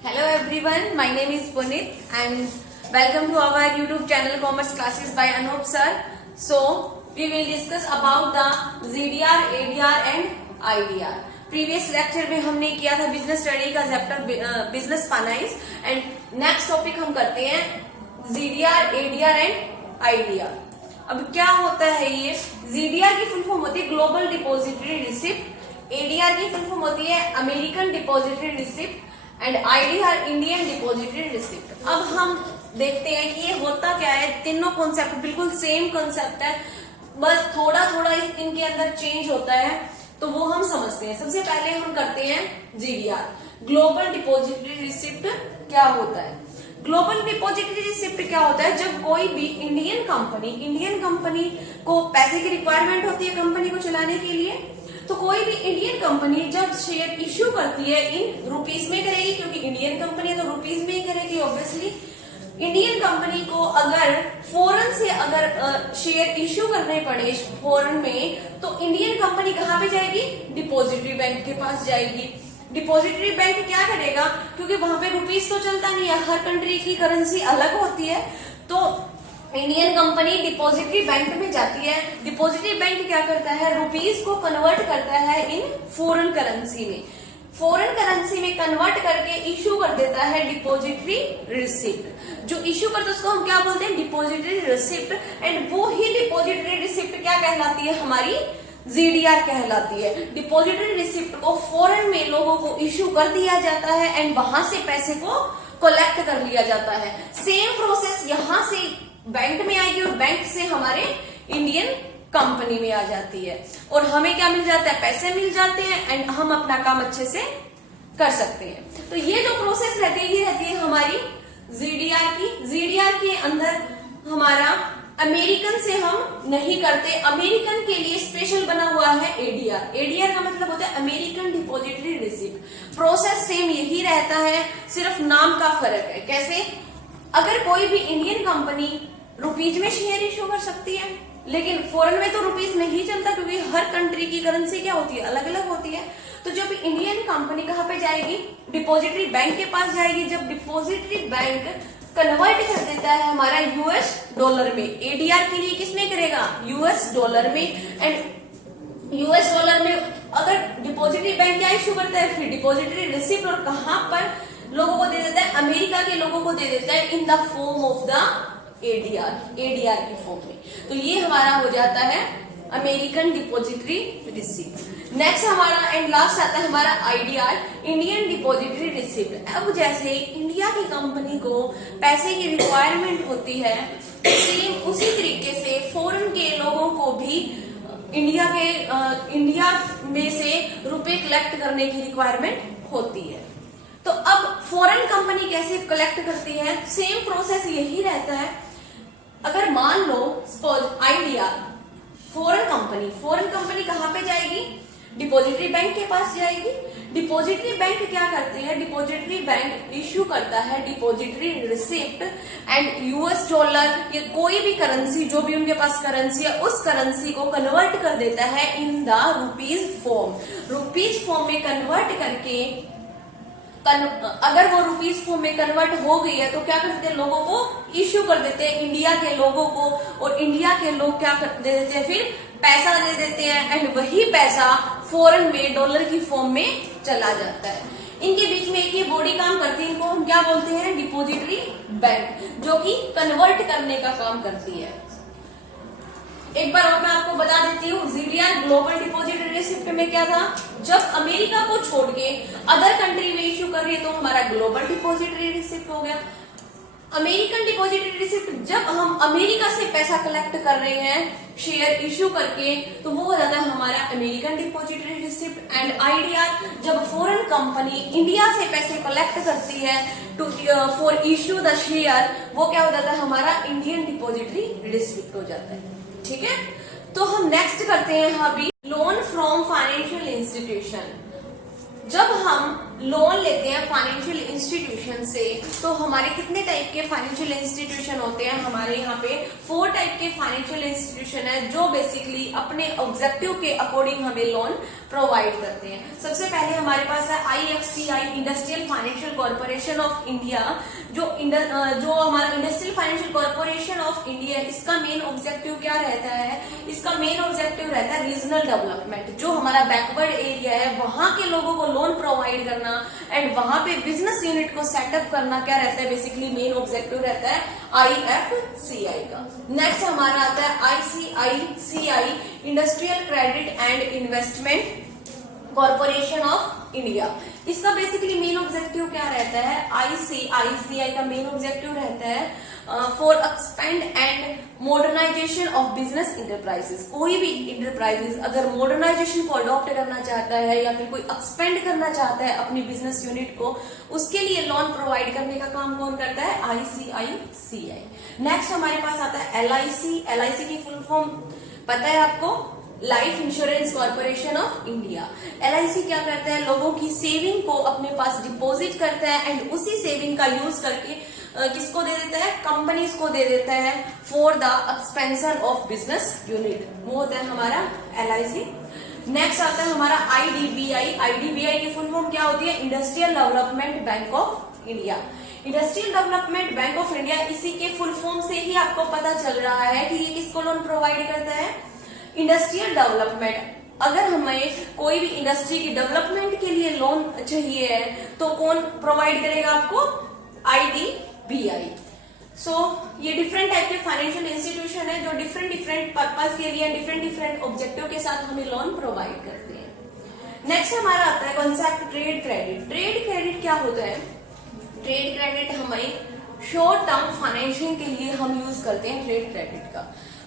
Hello everyone, my name is Punit and welcome to our YouTube channel Commerce Classes by Anup sir. So, we will discuss about the ZDR, ADR and IDR. Previous lecture में हमने किया था business study का chapter business finance and next topic हम करते हैं ZDR, ADR and IDR. अब क्या होता है ये ZDR की फुल फॉर्म होती है ग्लोबल डिपॉजिटरी रिसिप्ट, ADR की फुल फॉर्म होती है American depository receipt and IDR Indian depository receipt. अब हम देखते हैं कि ये होता क्या है. तीनों कॉन्सेप्ट बिल्कुल सेम कॉन्सेप्ट है, बस थोड़ा थोड़ा इनके अंदर चेंज होता है, तो वो हम समझते हैं. सबसे पहले हम करते हैं GDR, ग्लोबल डिपॉजिटरी रिसिप्ट क्या होता है. ग्लोबल डिपॉजिटरी रिसिप्ट क्या होता है, जब कोई भी इंडियन कंपनी को पैसे की रिक्वायरमेंट होती है कंपनी को चलाने के लिए, तो कोई भी इंडियन कंपनी जब शेयर इश्यू करती है इन रुपीस में करेगी, क्योंकि इंडियन कंपनी है तो रुपीस में ही करेगी ऑब्वियसली. इंडियन कंपनी को अगर फॉरेन से अगर शेयर इश्यू करने पड़े फॉरेन में, तो इंडियन कंपनी कहाँ पे जाएगी, डिपॉजिटरी बैंक के पास जाएगी. डिपॉजिटरी बैंक क्या करेगा, क्योंकि वहां पे रुपीस तो चलता नहीं है, हर कंट्री की करेंसी अलग होती है, तो इंडियन कंपनी डिपॉजिटरी बैंक में जाती है. डिपॉजिटरी बैंक क्या करता है, रुपीस को कन्वर्ट करता है इन फॉरेन करेंसी में. फॉरेन करेंसी में कन्वर्ट करके इश्यू कर देता है डिपॉजिटरी रिसिप्ट. जो इश्यू करता है उसको हम क्या बोलते हैं, डिपॉजिटरी रिसिप्ट. एंड वो ही डिपॉजिटरी रिसिप्ट क्या कहलाती है, हमारी ZDR कहलाती है. डिपॉजिटरी रिसिप्ट को फॉरेन में लोगों को इश्यू कर दिया जाता है एंड वहां से पैसे को कलेक्ट कर लिया जाता है. सेम प्रोसेस यहां से बैंक में आएगी और बैंक से हमारे इंडियन कंपनी में आ जाती है, और हमें क्या मिल जाता है, पैसे मिल जाते हैं एंड हम अपना काम अच्छे से कर सकते हैं. तो ये जो प्रोसेस रहती है ये रहती है हमारी ZDR की. ZDR के अंदर हमारा अमेरिकन से हम नहीं करते, अमेरिकन के लिए स्पेशल बना हुआ है ADR. ADR का मतलब होता है American depository receipt. Process same यही रहता है, सिर्फ नाम का फर्क है. कैसे, अगर कोई भी इंडियन कंपनी रुपीज में शेयर इश्यू कर सकती है, लेकिन फॉरेन में तो रुपीज नहीं चलता, क्योंकि हर कंट्री की करेंसी क्या होती है, अलग अलग होती है. तो जब इंडियन कंपनी कहाँ पे जाएगी, डिपॉजिटरी बैंक के पास जाएगी. जब डिपॉजिटरी बैंक कन्वर्ट कर देता है हमारा US डॉलर में, ADR के लिए किसमें करेगा, US डॉलर में. एंड US डॉलर में अगर डिपॉजिटरी बैंक क्या इश्यू करता है, फिर डिपॉजिटरी रिसिप्ट, और कहां पर लोगों को दे देता है, अमेरिका के लोगों को दे देता है in the form of the ADR की फॉर्म में. तो ये हमारा हो जाता है अमेरिकन डिपॉजिटरी रिसिप्ट. नेक्स्ट हमारा एंड लास्ट आता है हमारा IDR, इंडियन डिपॉजिटरी रिसिप्ट. अब जैसे इंडिया की कंपनी को पैसे की रिक्वायरमेंट होती है, सेम उसी तरीके से फॉरेन के लोगों को भी इंडिया में से रुपए कलेक्ट करने की रिक्वायरमेंट होती है. तो अब फॉरेन कंपनी कैसे कलेक्ट करती है, सेम प्रोसेस यही रहता है. अगर मान लो सपोज IDR, फॉरेन कंपनी कहां पे जाएगी, डिपॉजिटरी बैंक के पास जाएगी. डिपॉजिटरी बैंक क्या करते हैं, डिपॉजिटरी बैंक इश्यू करता है depository receipt and US dollar या कोई भी करेंसी, जो भी उनके पास करेंसी है, उस करेंसी को कन्वर्ट कर देता है in the rupees form. Rupees form में कन्वर्ट करके, अगर वो रुपीज फॉर्म में कन्वर्ट हो गई है तो क्या करते हैं, लोगों को इश्यू कर देते हैं, इंडिया के लोगों को, और इंडिया के लोग क्या कर दे देते हैं, फिर पैसा दे देते हैं एंड वही पैसा फॉरेन में डॉलर की फॉर्म में चला जाता है. इनके बीच में एक ये बॉडी काम करती है, इनको हम क्या बोलते हैं, डिपॉजिटरी बैंक, जो कि कन्वर्ट करने का काम करती है. एक बार और मैं आपको बता देती हूँ, ZDR ग्लोबल डिपॉजिटरी रिसिप्ट में क्या था, जब अमेरिका को छोड़ के अदर कंट्री में इश्यू कर रही है तो हमारा ग्लोबल डिपॉजिटरी रिसिप्ट हो गया. अमेरिकन डिपॉजिटरी रिसिप्ट, जब हम अमेरिका से पैसा कलेक्ट कर रहे हैं शेयर इश्यू करके, तो वो हो जाता है हमारा American depository receipt. And IDR, जब फॉरेन कंपनी इंडिया से पैसे कलेक्ट करती है to for issue the share, वो क्या हो जाता है, हमारा इंडियन डिपॉजिटरी रिसिप्ट हो जाता है. ठीक है, तो हम नेक्स्ट करते हैं अभी लोन फ्रॉम फाइनेंशियल इंस्टीट्यूशन. जब हम लोन लेते हैं फाइनेंशियल इंस्टीट्यूशन से, तो हमारे कितने टाइप के फाइनेंशियल इंस्टीट्यूशन होते हैं? हमारे यहाँ पे 4 टाइप के फाइनेंशियल इंस्टीट्यूशन है जो बेसिकली अपने ऑब्जेक्टिव के अकॉर्डिंग हमें लोन प्रोवाइड करते हैं। सबसे पहले हमारे पास है IFCI, industrial financial corporation of India. जो हमारा industrial financial corporation of India, इसका मेन ऑब्जेक्टिव क्या रहता है? इसका मेन ऑब्जेक्टिव रहता है रीजनल डेवलपमेंट। जो हमारा बैकवर्ड एरिया है वहां के लोगों को लोन प्रोवाइड करना एंड वहां पे बिजनेस यूनिट को सेटअप करना क्या रहता है? बेसिकली मेन ऑब्जेक्टिव रहता है IFCI का। नेक्स्ट हमारा आता है ICICI, industrial credit and investment corporation of India. इसका बेसिकली मेन ऑब्जेक्टिव क्या रहता है? ICICI का मेन ऑब्जेक्टिव रहता है for expand and modernisation of business enterprises. कोई भी इंटरप्राइजेस अगर मॉडर्नाइजेशन को अडॉप्ट करना चाहता है या फिर कोई एक्सपेंड करना चाहता है अपनी बिजनेस यूनिट को, उसके लिए लोन प्रोवाइड करने का काम कौन करता है? ICICI। नेक्स्ट हमारे पास आता है LIC की फुल फॉर्म पता है आपको? Life insurance corporation of India. LIC क्या करता है? लोगों की सेविंग को अपने पास डिपॉजिट करता है एंड उसी सेविंग का यूज करके किसको दे देता है? कंपनीज को दे देता है for the expansion of business unit. वो होता है हमारा LIC। नेक्स्ट आता है हमारा IDBI की फुल फॉर्म क्या होती है? Industrial development bank of India. Industrial development bank of India, इसी के फुल फॉर्म से ही आपको पता चल रहा है कि ये किसको लोन प्रोवाइड करता है? Industrial development. अगर हमें कोई भी इंडस्ट्री की डेवलपमेंट के लिए लोन चाहिए है तो कौन प्रोवाइड करेगा आपको? IDBI। ये डिफरेंट टाइप के फाइनेंशियल इंस्टीट्यूशन है जो डिफरेंट पर्पस के लिए डिफरेंट ऑब्जेक्टिव के साथ हमें लोन प्रोवाइड करते हैं। नेक्स्ट हमारा आता है concept trade credit. Trade credit क्या होता है? ट्रेड क्रेडिट हमें शॉर्ट टर्म फाइनेंशियल के लिए हम यूज करते हैं ट्रेड क्रेडिट का।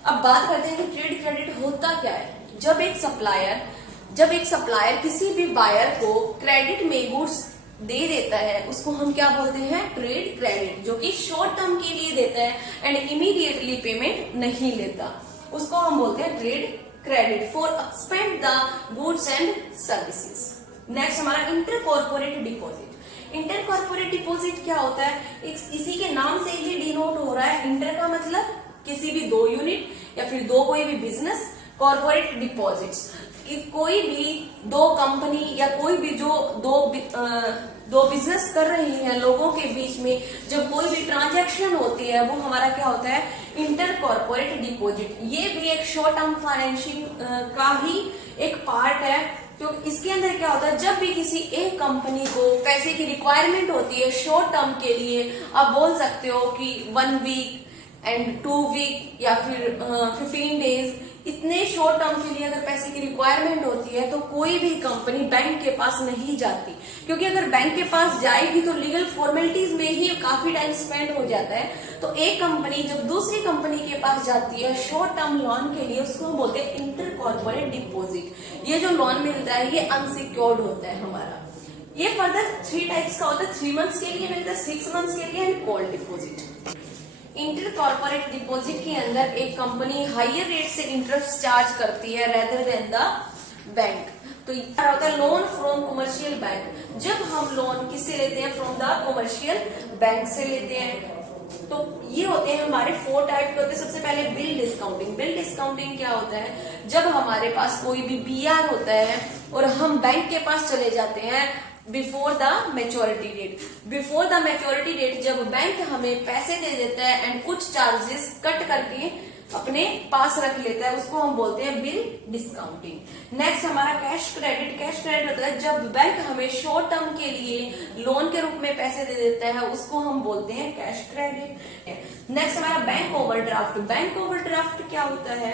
अब बात करते हैं कि ट्रेड क्रेडिट होता क्या है। जब एक सप्लायर किसी भी बायर को क्रेडिट में गुड्स दे देता है, उसको हम क्या बोलते हैं? ट्रेड क्रेडिट, जो कि शॉर्ट टर्म के लिए देता है एंड इमीडिएटली पेमेंट नहीं लेता, उसको हम बोलते हैं trade credit for expend the goods and services. Next हमारा inter corporate deposit. Inter corporate deposit क्या होता है? इसी के नाम से ही डिनोट हो रहा है। इंटर का मतलब किसी भी 2 यूनिट या फिर कोई भी बिजनेस, कॉर्पोरेट डिपॉजिट्स कोई भी 2 कंपनी या कोई भी जो दो बिजनेस कर रही हैं लोगों के बीच में जब कोई भी ट्रांजैक्शन होती है वो हमारा क्या होता है? Inter corporate deposit. ये भी एक शॉर्ट टर्म फाइनेंशिंग का ही एक पार्ट है। तो इसके अंदर क्या होता है? जब भी किसी एक कंपनी को पैसे की रिक्वायरमेंट होती है शॉर्ट टर्म के लिए, आप बोल सकते हो कि 1 वीक एंड 2 वीक या फिर 15 डेज, इतने शॉर्ट टर्म के लिए अगर पैसे की रिक्वायरमेंट होती है तो कोई भी कंपनी बैंक के पास नहीं जाती, क्योंकि अगर बैंक के पास जाएगी तो लीगल फॉर्मेलिटीज में ही काफी टाइम स्पेंड हो जाता है। तो एक कंपनी जब दूसरी कंपनी के पास जाती है शॉर्ट टर्म लोन के लिए, उसको हम बोलते हैं इंटर कॉर्पोरेट डिपॉजिट। ये जो लोन मिलता है ये अनसिक्योर्ड होता है हमारा। ये फर्दर 3 टाइप्स का होता है। 3 मंथ्स के लिए मिलता है, 6 मंथ्स के लिए and call deposit. Inter corporate deposit के अंदर एक कंपनी हायर रेट से इंटरेस्ट चार्ज करती है रेदर देन द बैंक। तो ये होता है लोन फ्रॉम कमर्शियल बैंक। जब हम लोन किससे लेते हैं? फ्रॉम द कमर्शियल बैंक से लेते हैं। तो ये होते हैं हमारे 4 टाइप के होते हैं। सबसे पहले बिल डिस्काउंटिंग। बिल डिस्काउंटिंग क्या होता है? जब हमारे पास कोई भी BR होता है और हम बैंक के पास चले जाते हैं before the maturity date. Before the maturity date जब बैंक हमें पैसे दे देता है एंड कुछ चार्जेस कट करके अपने पास रख लेता है, उसको हम बोलते हैं बिल डिस्काउंटिंग। नेक्स्ट हमारा कैश क्रेडिट। कैश क्रेडिट होता है जब बैंक हमें शॉर्ट टर्म के लिए लोन के रूप में पैसे दे देता है, उसको हम बोलते हैं कैश क्रेडिट। नेक्स्ट हमारा बैंक ओवरड्राफ्ट। बैंक ओवरड्राफ्ट क्या होता है?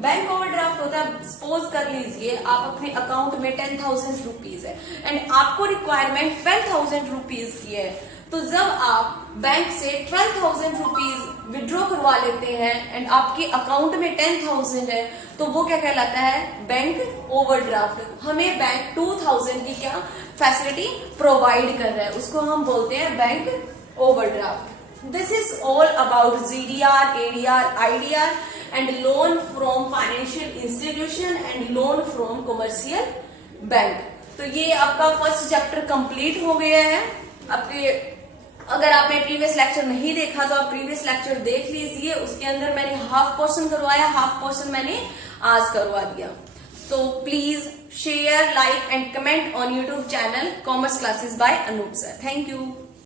बैंक ओवरड्राफ्ट होता है, सपोज कर लीजिए आप अपने अकाउंट में 10,000 रुपीज है एंड आपको रिक्वायरमेंट 12,000 रुपीज की है। तो जब आप बैंक से 12,000 रुपीज विड्रॉ करवा लेते हैं एंड आपके अकाउंट में 10,000 है, तो वो क्या कहलाता है? Bank overdraft. हमें बैंक 2,000 की क्या फैसिलिटी प्रोवाइड कर रहा है, उसको हम बोलते हैं bank overdraft. This is all about GDR, ADR, IDR and loan from financial institution and loan from commercial bank. तो ये आपका फर्स्ट चैप्टर कंप्लीट हो गया है। आपके अगर आपने प्रीवियस लेक्चर नहीं देखा तो आप प्रीवियस लेक्चर देख लीजिए, उसके अंदर मैंने हाफ पोर्शन करवाया, हाफ पोर्शन मैंने आज करवा दिया। So please share, like and comment on YouTube channel Commerce Classes by Anup Sir. Thank you.